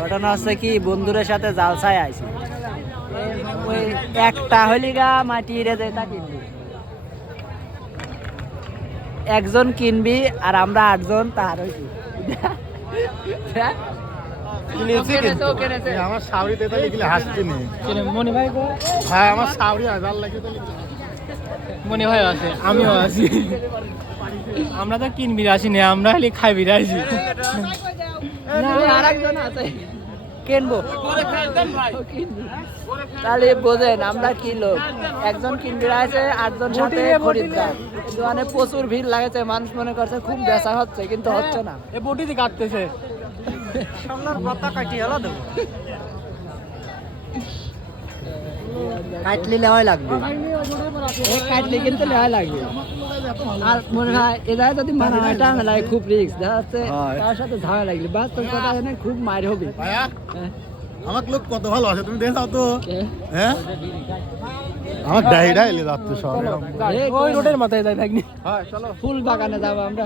ঘটনা হচ্ছে কি বন্ধুদের সাথে জালসায় আইছি ওই একটা হলিগা মাটি রেজে তা কিনবি একজন কিনবি আর আমরা 8 জন তার হইছি কিনেছি কিন্তু আমার সাউরিতে তাহলে গেলে হাসছি নি মনি ভাই হ্যাঁ আমার সাউরি হাজার লাগে তাহলে মনি ভাই আছে আমিও আছি আমরা তো কিনবি আসি না আমরা খালি খাইবি আসি আরেকজন আছে কিনবো তাহলে বোঝেন আমরা কি লোক একজন কিনবি আছে 8 জন সাথে খরিদ্দার দোকানে প্রচুর ভিড় লাগেছে মানুষ মনে করছে খুব বেচা হচ্ছে কিন্তু হচ্ছে না এ বটিতে কাটতেছে সামনের পাতা কাটি হলো দেব কাটলি লেওয়াই লাগবে এই কাটলি কিন্তু লেওয়াই লাগবে আর মনে হয় এরা যদি মানা হয় টানা লাগে খুব রিস্ক দেখা যাচ্ছে তার সাথে ঝামেলা লাগলে বাস্তব কথা জানে খুব মার হবে ভাইয়া হ্যাঁ। আমার লোক কত ভালো আছে তুমি দেখে যাও তো হ্যাঁ আমার ডাইডা এলে যাচ্ছে সব ওই রোডের মাথায় যাই থাকনি হ্যাঁ চলো ফুল বাগানে যাবো আমরা